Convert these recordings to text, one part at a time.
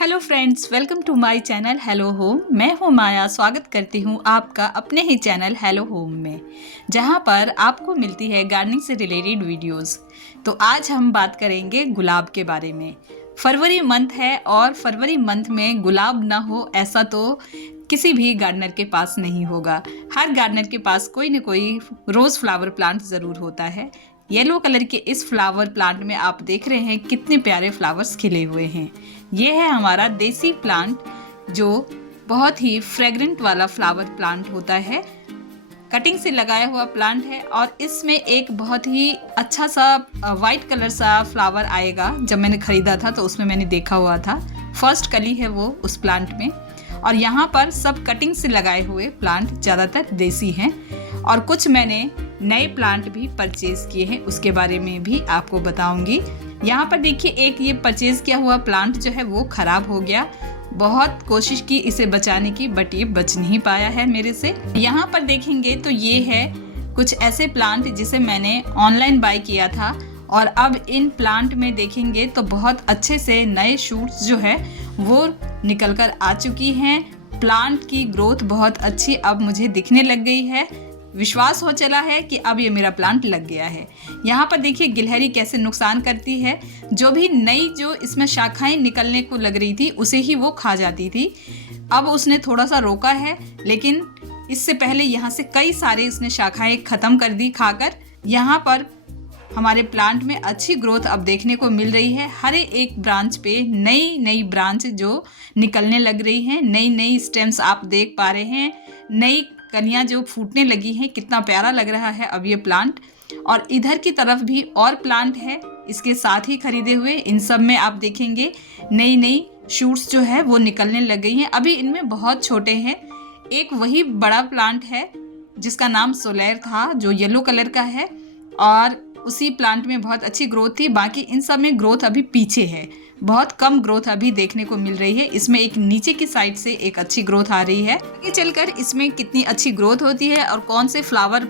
Hello friends, welcome to my channel hello home. मैं हूँ माया। स्वागत करती हूँ आपका अपने ही चैनल हेलो होम में, जहाँ पर आपको मिलती है गार्डनिंग से रिलेटेड वीडियोस। तो आज हम बात करेंगे गुलाब के बारे में। फरवरी मंथ है और फरवरी मंथ में गुलाब ना हो ऐसा तो किसी भी गार्डनर के पास नहीं होगा। हर गार्डनर के पास कोई न कोई रोज़ फ्लावर प्लांट ज़रूर होता है। येलो कलर के इस फ्लावर प्लांट में आप देख रहे हैं कितने प्यारे फ्लावर्स खिले हुए हैं। ये है हमारा देसी प्लांट, जो बहुत ही फ्रेग्रेंट वाला फ्लावर प्लांट होता है। कटिंग से लगाया हुआ प्लांट है और इसमें एक बहुत ही अच्छा सा वाइट कलर सा फ्लावर आएगा। जब मैंने ख़रीदा था तो उसमें मैंने देखा हुआ था, फर्स्ट कली है वो उस प्लांट में। और यहाँ पर सब कटिंग से लगाए हुए प्लांट ज़्यादातर देसी हैं और कुछ मैंने नए प्लांट भी परचेज़ किए हैं, उसके बारे में भी आपको बताऊंगी। यहाँ पर देखिए, एक ये परचेज़ किया हुआ प्लांट जो है वो ख़राब हो गया। बहुत कोशिश की इसे बचाने की, बट ये बच नहीं पाया है मेरे से। यहाँ पर देखेंगे तो ये है कुछ ऐसे प्लांट जिसे मैंने ऑनलाइन बाय किया था और अब इन प्लांट में देखेंगे तो बहुत अच्छे से नए शूट्स जो है वो निकल कर आ चुकी हैं। प्लांट की ग्रोथ बहुत अच्छी अब मुझे दिखने लग गई है। विश्वास हो चला है कि अब ये मेरा प्लांट लग गया है। यहाँ पर देखिए गिलहरी कैसे नुकसान करती है। जो भी नई जो इसमें शाखाएं निकलने को लग रही थी उसे ही वो खा जाती थी। अब उसने थोड़ा सा रोका है, लेकिन इससे पहले यहाँ से कई सारे उसने शाखाएं ख़त्म कर दी खाकर। यहाँ पर हमारे प्लांट में अच्छी ग्रोथ अब देखने को मिल रही है। हर एक ब्रांच पे नई नई ब्रांच जो निकलने लग रही हैं, नई नई स्टेम्स आप देख पा रहे हैं, नई कलियां जो फूटने लगी हैं। कितना प्यारा लग रहा है अब ये प्लांट। और इधर की तरफ भी और प्लांट है इसके साथ ही खरीदे हुए। इन सब में आप देखेंगे नई नई शूट्स जो है वो निकलने लग गई हैं। अभी इनमें बहुत छोटे हैं। एक वही बड़ा प्लांट है जिसका नाम सोलेर था, जो येलो कलर का है, और उसी प्लांट में बहुत अच्छी ग्रोथ थी। बाकी इन सब में ग्रोथ अभी पीछे है, बहुत कम ग्रोथ अभी देखने को मिल रही है। इसमें एक नीचे की साइड से एक अच्छी ग्रोथ आ रही है। आगे चलकर इसमें कितनी अच्छी ग्रोथ होती है और कौन से फ्लावर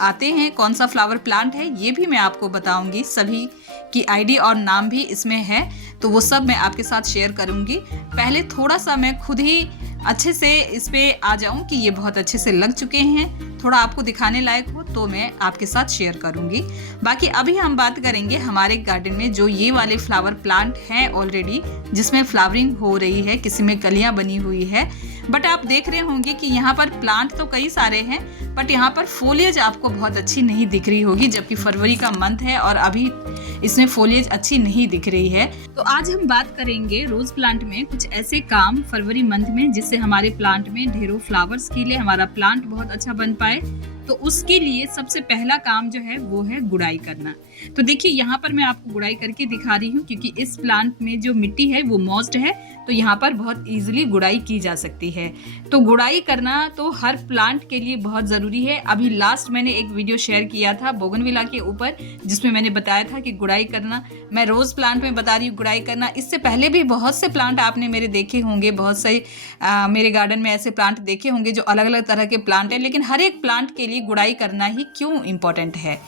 आते हैं, कौन सा फ्लावर प्लांट है, ये भी मैं आपको बताऊंगी। सभी की आईडी और नाम भी इसमें है, तो वो सब मैं आपके साथ शेयर करूंगी। पहले थोड़ा सा मैं खुद ही अच्छे से इस पे आ जाऊं कि ये बहुत अच्छे से लग चुके हैं, थोड़ा आपको दिखाने लायक हो तो मैं आपके साथ शेयर करूंगी। बाकी अभी हम बात करेंगे हमारे गार्डन में जो ये वाले फ्लावर प्लांट हैं ऑलरेडी, जिसमें फ्लावरिंग हो रही है, किसी में कलियां बनी हुई है। बट आप देख रहे होंगे कि यहाँ पर प्लांट तो कई सारे हैं, बट यहाँ पर फोलिएज आपको बहुत अच्छी नहीं दिख रही होगी, जबकि फरवरी का मंथ है और अभी इसमें फोलिएज अच्छी नहीं दिख रही है। तो आज हम बात करेंगे रोज प्लांट में कुछ ऐसे काम फरवरी मंथ में जिससे हमारे प्लांट में ढेरों फ्लावर्स खिले, हमारा प्लांट बहुत अच्छा बन पाए। तो उसके लिए सबसे पहला काम जो है वो है गुड़ाई करना। तो देखिए यहाँ पर मैं आपको गुड़ाई करके दिखा रही हूँ, क्योंकि इस प्लांट में जो मिट्टी है वो मॉइस्ट है, तो यहाँ पर बहुत इजीली गुड़ाई की जा सकती है। तो गुड़ाई करना तो हर प्लांट के लिए बहुत ज़रूरी है। अभी लास्ट मैंने एक वीडियो शेयर किया था बोगनविला के ऊपर, जिसमें मैंने बताया था कि गुड़ाई करना। मैं रोज़ प्लांट में बता रही हूँ गुड़ाई करना। इससे पहले भी बहुत से प्लांट आपने मेरे देखे होंगे, बहुत से मेरे गार्डन में ऐसे प्लांट देखे होंगे जो अलग अलग तरह के प्लांट हैं, लेकिन हर एक प्लांट के लिए गुड़ाई करना ही क्यों इम्पोर्टेंट है।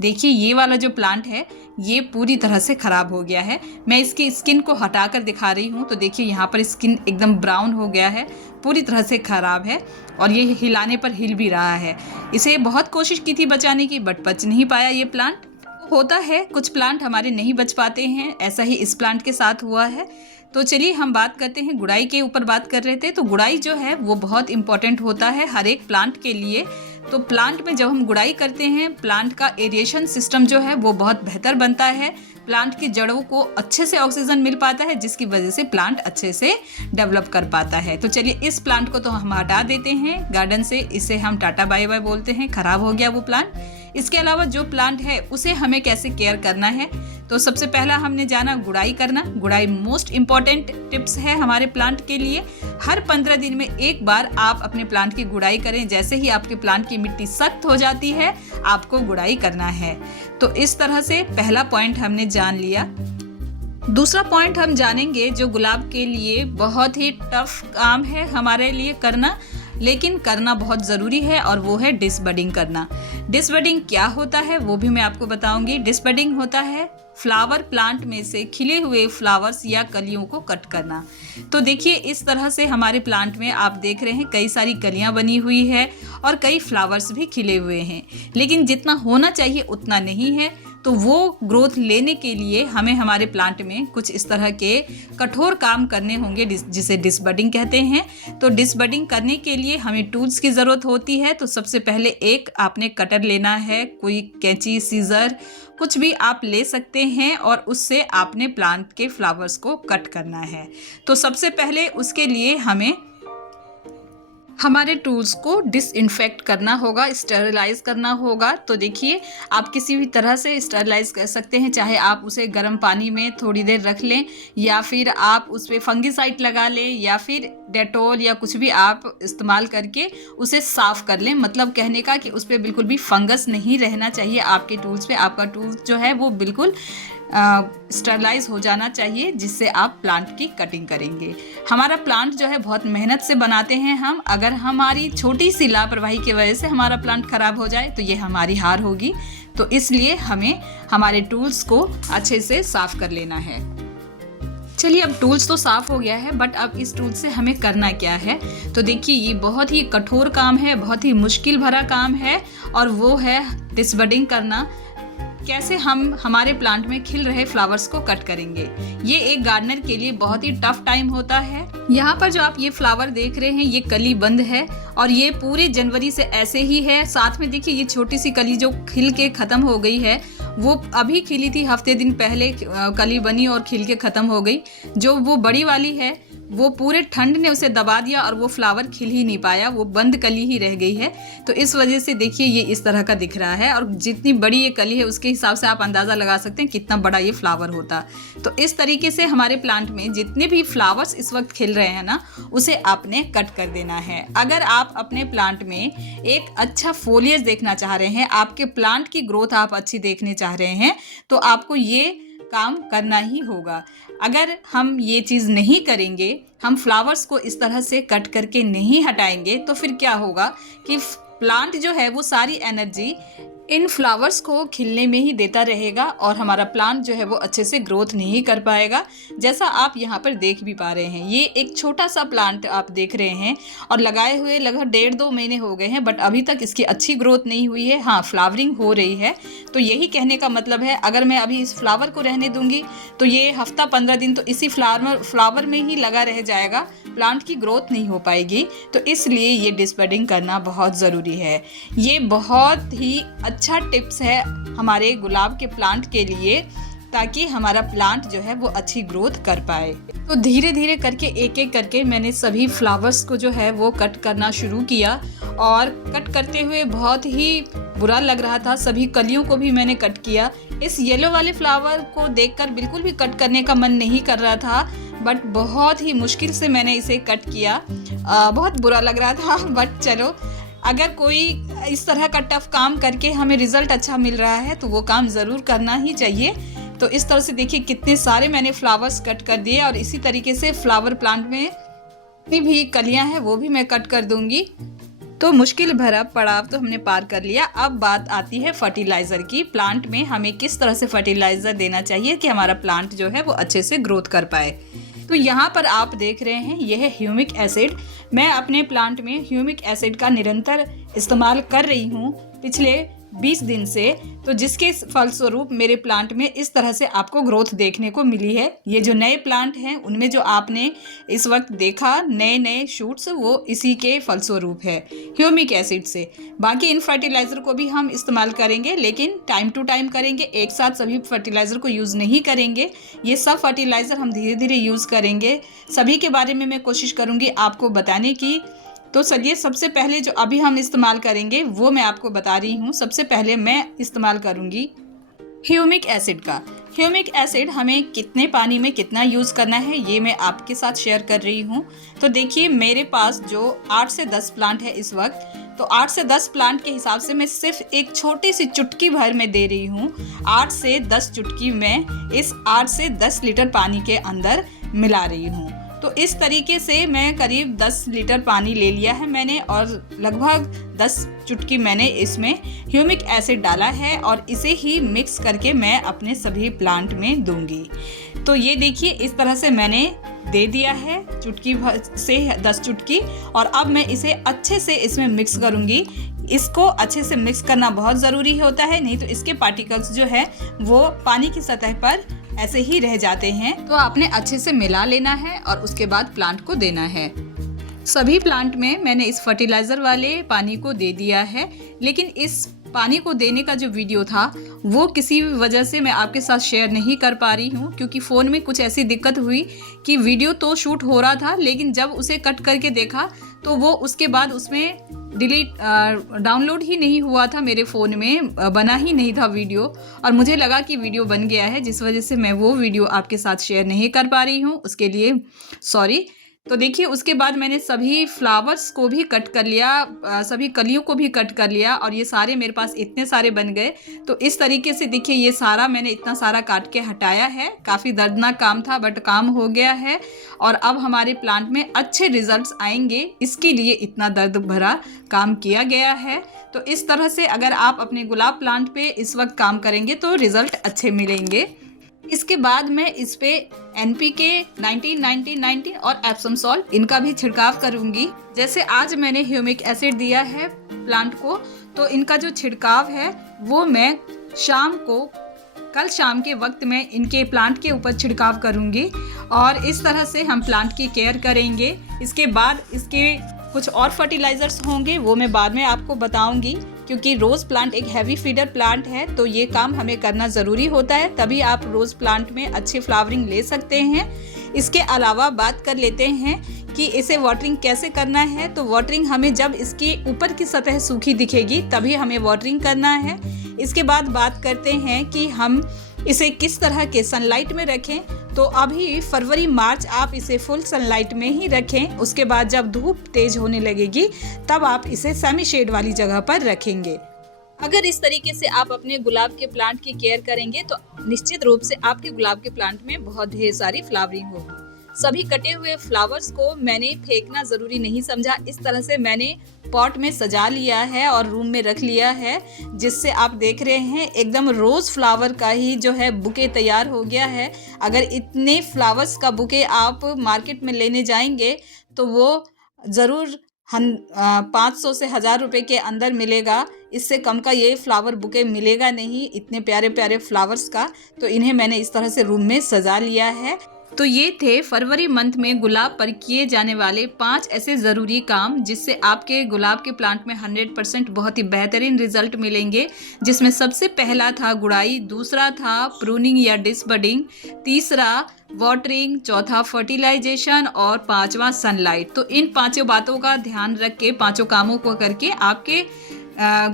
देखिए ये वाला जो प्लांट है ये पूरी तरह से ख़राब हो गया है। मैं इसकी स्किन को हटा कर दिखा रही हूँ, तो देखिए यहाँ पर स्किन एकदम ब्राउन हो गया है, पूरी तरह से ख़राब है और ये हिलाने पर हिल भी रहा है। इसे बहुत कोशिश की थी बचाने की, बट बच नहीं पाया ये प्लांट। होता है कुछ प्लांट हमारे नहीं बच पाते हैं, ऐसा ही इस प्लांट के साथ हुआ है। तो चलिए हम बात करते हैं गुड़ाई के ऊपर बात कर रहे थे। तो गुड़ाई जो है वो बहुत इम्पॉर्टेंट होता है हर एक प्लांट के लिए। तो प्लांट में जब हम गुड़ाई करते हैं, प्लांट का एरिएशन सिस्टम जो है वो बहुत बेहतर बनता है। प्लांट की जड़ों को अच्छे से ऑक्सीजन मिल पाता है, जिसकी वजह से प्लांट अच्छे से डेवलप कर पाता है। तो चलिए इस प्लांट को तो हम हटा देते हैं गार्डन से, इसे हम टाटा बाय बाय बोलते हैं, ख़राब हो गया वो प्लांट। इसके अलावा जो प्लांट है उसे हमें कैसे केयर करना है, तो सबसे पहला हमने जाना गुड़ाई करना। गुड़ाई मोस्ट इम्पॉर्टेंट टिप्स है हमारे प्लांट के लिए। हर 15 दिन में एक बार आप अपने प्लांट की गुड़ाई करें। जैसे ही आपके प्लांट की मिट्टी सख्त हो जाती है, आपको गुड़ाई करना है। तो इस तरह से पहला पॉइंट हमने जान लिया। दूसरा पॉइंट हम जानेंगे जो गुलाब के लिए बहुत ही टफ काम है हमारे लिए करना, लेकिन करना बहुत ज़रूरी है, और वो है डिसबडिंग करना। डिसबडिंग क्या होता है वो भी मैं आपको बताऊंगी। डिसबडिंग होता है फ्लावर प्लांट में से खिले हुए फ्लावर्स या कलियों को कट करना। तो देखिए इस तरह से हमारे प्लांट में आप देख रहे हैं कई सारी कलियां बनी हुई है और कई फ्लावर्स भी खिले हुए हैं, लेकिन जितना होना चाहिए उतना नहीं है। तो वो ग्रोथ लेने के लिए हमें हमारे प्लांट में कुछ इस तरह के कठोर काम करने होंगे जिसे डिसबडिंग कहते हैं। तो डिसबडिंग करने के लिए हमें टूल्स की ज़रूरत होती है। तो सबसे पहले एक आपने कटर लेना है, कोई कैंची, सीजर, कुछ भी आप ले सकते हैं और उससे आपने प्लांट के फ्लावर्स को कट करना है। तो सबसे पहले उसके लिए हमें हमारे टूल्स को डिसइंफेक्ट करना होगा, स्टेरिलाइज करना होगा। तो देखिए आप किसी भी तरह से स्टेरिलाइज कर सकते हैं, चाहे आप उसे गर्म पानी में थोड़ी देर रख लें या फिर आप उस पर फंगिसाइड लगा लें या फिर डेटॉल या कुछ भी आप इस्तेमाल करके उसे साफ़ कर लें। मतलब कहने का कि उस पर बिल्कुल भी फंगस नहीं रहना चाहिए आपके टूल्स पे। आपका टूल्स जो है वो बिल्कुल स्टरलाइज हो जाना चाहिए, जिससे आप प्लांट की कटिंग करेंगे। हमारा प्लांट जो है बहुत मेहनत से बनाते हैं हम। अगर हमारी छोटी सी लापरवाही की वजह से हमारा प्लांट ख़राब हो जाए तो ये हमारी हार होगी। तो इसलिए हमें हमारे टूल्स को अच्छे से साफ़ कर लेना है। चलिए अब टूल्स तो साफ़ हो गया है, बट अब इस टूल से हमें करना क्या है। तो देखिए ये बहुत ही कठोर काम है, बहुत ही मुश्किल भरा काम है, और वो है डिसबडिंग करना। कैसे हम हमारे प्लांट में खिल रहे फ्लावर्स को कट करेंगे। ये एक गार्डनर के लिए बहुत ही टफ टाइम होता है। यहाँ पर जो आप ये फ्लावर देख रहे हैं ये कली बंद है और ये पूरे जनवरी से ऐसे ही है। साथ में देखिए ये छोटी सी कली जो खिल के ख़त्म हो गई है वो अभी खिली थी, हफ्ते दिन पहले कली बनी और खिल के ख़त्म हो गई। जो वो बड़ी वाली है वो पूरे ठंड ने उसे दबा दिया और वो फ्लावर खिल ही नहीं पाया, वो बंद कली ही रह गई है। तो इस वजह से देखिए ये इस तरह का दिख रहा है, और जितनी बड़ी ये कली है उसके हिसाब से आप अंदाज़ा लगा सकते हैं कितना बड़ा ये फ्लावर होता। तो इस तरीके से हमारे प्लांट में जितने भी फ्लावर्स इस वक्त खिल रहे हैं ना, उसे आपने कट कर देना है। अगर आप अपने प्लांट में एक अच्छा फोलियज देखना चाह रहे हैं, आपके प्लांट की ग्रोथ आप अच्छी देखने चाह रहे हैं, तो आपको ये काम करना ही होगा। अगर हम ये चीज़ नहीं करेंगे, हम फ्लावर्स को इस तरह से कट करके नहीं हटाएंगे, तो फिर क्या होगा कि प्लांट जो है वो सारी एनर्जी इन फ्लावर्स को खिलने में ही देता रहेगा और हमारा प्लांट जो है वो अच्छे से ग्रोथ नहीं कर पाएगा। जैसा आप यहाँ पर देख भी पा रहे हैं, ये एक छोटा सा प्लांट आप देख रहे हैं और लगाए हुए लगभग 1.5-2 महीने हो गए हैं, बट अभी तक इसकी अच्छी ग्रोथ नहीं हुई है। हाँ, फ्लावरिंग हो रही है। तो यही कहने का मतलब है, अगर मैं अभी इस फ्लावर को रहने दूंगी तो ये हफ्ता 15 दिन तो इसी फ्लावर में ही लगा रह जाएगा, प्लांट की ग्रोथ नहीं हो पाएगी। तो इसलिए ये डिसबडिंग करना बहुत ज़रूरी है। ये बहुत ही अच्छा टिप्स है हमारे गुलाब के प्लांट के लिए, ताकि हमारा प्लांट जो है वो अच्छी ग्रोथ कर पाए। तो धीरे धीरे करके एक एक करके मैंने सभी फ्लावर्स को जो है वो कट करना शुरू किया, और कट करते हुए बहुत ही बुरा लग रहा था। सभी कलियों को भी मैंने कट किया। इस येलो वाले फ्लावर को देखकर बिल्कुल भी कट करने का मन नहीं कर रहा था, बट बहुत ही मुश्किल से मैंने इसे कट किया। बहुत बुरा लग रहा था, बट चलो, अगर कोई इस तरह का टफ काम करके हमें रिजल्ट अच्छा मिल रहा है तो वो काम ज़रूर करना ही चाहिए। तो इस तरह से देखिए कितने सारे मैंने फ्लावर्स कट कर दिए, और इसी तरीके से फ्लावर प्लांट में जितनी भी कलियां हैं वो भी मैं कट कर दूंगी। तो मुश्किल भरा पड़ाव तो हमने पार कर लिया। अब बात आती है फर्टिलाइज़र की। प्लांट में हमें किस तरह से फर्टिलाइज़र देना चाहिए कि हमारा प्लांट जो है वो अच्छे से ग्रोथ कर पाए। तो यहाँ पर आप देख रहे हैं यह है ह्यूमिक एसिड। मैं अपने प्लांट में ह्यूमिक एसिड का निरंतर इस्तेमाल कर रही हूँ पिछले 20 दिन से, तो जिसके फलस्वरूप मेरे प्लांट में इस तरह से आपको ग्रोथ देखने को मिली है। ये जो नए प्लांट हैं उनमें जो आपने इस वक्त देखा नए नए शूट्स, वो इसी के फलस्वरूप है, ह्यूमिक एसिड से। बाकी इन फर्टिलाइज़र को भी हम इस्तेमाल करेंगे, लेकिन टाइम टू टाइम करेंगे, एक साथ सभी फर्टिलाइज़र को यूज़ नहीं करेंगे। ये सब फर्टिलाइज़र हम धीरे धीरे यूज़ करेंगे। सभी के बारे में मैं कोशिश करूँगी आपको बताने की। तो चलिए, सबसे पहले जो अभी हम इस्तेमाल करेंगे वो मैं आपको बता रही हूँ। सबसे पहले मैं इस्तेमाल करूँगी ह्यूमिक एसिड का। ह्यूमिक एसिड हमें कितने पानी में कितना यूज़ करना है ये मैं आपके साथ शेयर कर रही हूँ। तो देखिए मेरे पास जो 8 से 10 प्लांट है इस वक्त, तो 8 से 10 प्लांट के हिसाब से मैं सिर्फ एक छोटी सी चुटकी भर में दे रही हूँ। 8 से 10 चुटकी मैं इस 8 से 10 लीटर पानी के अंदर मिला रही हूँ। तो तो इस तरीके से मैं करीब 10 लीटर पानी ले लिया है मैंने और लगभग 10 चुटकी मैंने इसमें ह्यूमिक एसिड डाला है और इसे ही मिक्स करके मैं अपने सभी प्लांट में दूंगी। तो ये देखिए इस तरह से मैंने दे दिया है चुटकी भर से 10 चुटकी और अब मैं इसे अच्छे से इसमें मिक्स करूंगी। इसको अच्छे से मिक्स करना बहुत ज़रूरी होता है, नहीं तो इसके पार्टिकल्स जो है वो पानी की सतह पर ऐसे ही रह जाते हैं। तो आपने अच्छे से मिला लेना है और उसके बाद प्लांट को देना है। सभी प्लांट में मैंने इस फर्टिलाइज़र वाले पानी को दे दिया है, लेकिन इस पानी को देने का जो वीडियो था वो किसी वजह से मैं आपके साथ शेयर नहीं कर पा रही हूँ, क्योंकि फ़ोन में कुछ ऐसी दिक्कत हुई कि वीडियो तो शूट हो रहा था लेकिन जब उसे कट करके देखा तो वो उसके बाद उसमें डाउनलोड ही नहीं हुआ था, मेरे फ़ोन में बना ही नहीं था वीडियो और मुझे लगा कि वीडियो बन गया है, जिस वजह से मैं वो वीडियो आपके साथ शेयर नहीं कर पा रही हूँ, उसके लिए सॉरी। तो देखिए उसके बाद मैंने सभी फ्लावर्स को भी कट कर लिया, सभी कलियों को भी कट कर लिया और ये सारे मेरे पास इतने सारे बन गए। तो इस तरीके से देखिए ये सारा मैंने इतना सारा काट के हटाया है। काफ़ी दर्दनाक काम था बट काम हो गया है और अब हमारे प्लांट में अच्छे रिजल्ट्स आएंगे, इसके लिए इतना दर्द भरा काम किया गया है। तो इस तरह से अगर आप अपने गुलाब प्लांट पे इस वक्त काम करेंगे तो रिज़ल्ट अच्छे मिलेंगे। इसके बाद मैं इस पे NPK 19-90-90 और एप्सम सॉल्ट इनका भी छिड़काव करूंगी। जैसे आज मैंने ह्यूमिक एसिड दिया है प्लांट को, तो इनका जो छिड़काव है वो मैं कल शाम के वक्त में इनके प्लांट के ऊपर छिड़काव करूंगी और इस तरह से हम प्लांट की केयर करेंगे। इसके बाद इसके कुछ और फर्टिलाइज़र्स होंगे वो मैं बाद में आपको बताऊंगी, क्योंकि रोज़ प्लांट एक हैवी फीडर प्लांट है तो ये काम हमें करना ज़रूरी होता है, तभी आप रोज़ प्लांट में अच्छी फ्लावरिंग ले सकते हैं। इसके अलावा बात कर लेते हैं कि इसे वाटरिंग कैसे करना है। तो वाटरिंग हमें जब इसकी ऊपर की सतह सूखी दिखेगी तभी हमें वाटरिंग करना है। इसके बाद बात करते हैं कि हम इसे किस तरह के सनलाइट में रखें। तो अभी फरवरी मार्च आप इसे फुल सनलाइट में ही रखें, उसके बाद जब धूप तेज होने लगेगी तब आप इसे सेमी शेड वाली जगह पर रखेंगे। अगर इस तरीके से आप अपने गुलाब के प्लांट की केयर करेंगे तो निश्चित रूप से आपके गुलाब के प्लांट में बहुत ढेर सारी फ्लावरिंग होगी। सभी कटे हुए फ्लावर्स को मैंने फेंकना ज़रूरी नहीं समझा, इस तरह से मैंने पॉट में सजा लिया है और रूम में रख लिया है, जिससे आप देख रहे हैं एकदम रोज़ फ्लावर का ही जो है बुके तैयार हो गया है। अगर इतने फ्लावर्स का बुके आप मार्केट में लेने जाएंगे तो वो ज़रूर 500 से 1000 रुपये के अंदर मिलेगा, इससे कम का ये फ्लावर बुके मिलेगा नहीं, इतने प्यारे प्यारे फ्लावर्स का। तो इन्हें मैंने इस तरह से रूम में सजा लिया है। तो ये थे फरवरी मंथ में गुलाब पर किए जाने वाले 5 ऐसे ज़रूरी काम जिससे आपके गुलाब के प्लांट में 100% बहुत ही बेहतरीन रिजल्ट मिलेंगे। जिसमें सबसे पहला था गुड़ाई, दूसरा था प्रूनिंग या डिसबडिंग, तीसरा वाटरिंग, चौथा फर्टिलाइजेशन और पांचवा सनलाइट। तो इन पांचों बातों का ध्यान रख के, पांचों कामों को करके आपके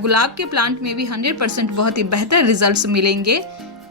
गुलाब के प्लांट में भी 100% बहुत ही बेहतर रिजल्ट्स मिलेंगे।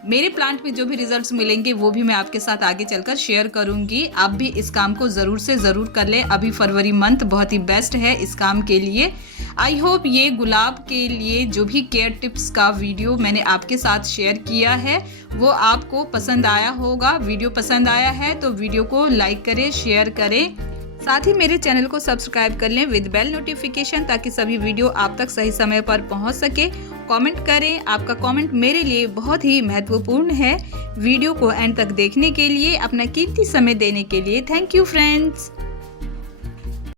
मेरे प्लांट में जो भी रिजल्ट्स मिलेंगे वो भी मैं आपके साथ आगे चलकर शेयर करूंगी। आप भी इस काम को ज़रूर से ज़रूर कर लें। अभी फरवरी मंथ बहुत ही बेस्ट है इस काम के लिए। आई होप ये गुलाब के लिए जो भी केयर टिप्स का वीडियो मैंने आपके साथ शेयर किया है वो आपको पसंद आया होगा। वीडियो पसंद आया है तो वीडियो को लाइक करें, शेयर करें, साथ ही मेरे चैनल को सब्सक्राइब कर लें विद बेल नोटिफिकेशन, ताकि सभी वीडियो आप तक सही समय पर पहुंच सके। कमेंट करें, आपका कमेंट मेरे लिए बहुत ही महत्वपूर्ण है। वीडियो को एंड तक देखने के लिए, अपना कीमती समय देने के लिए थैंक यू फ्रेंड्स।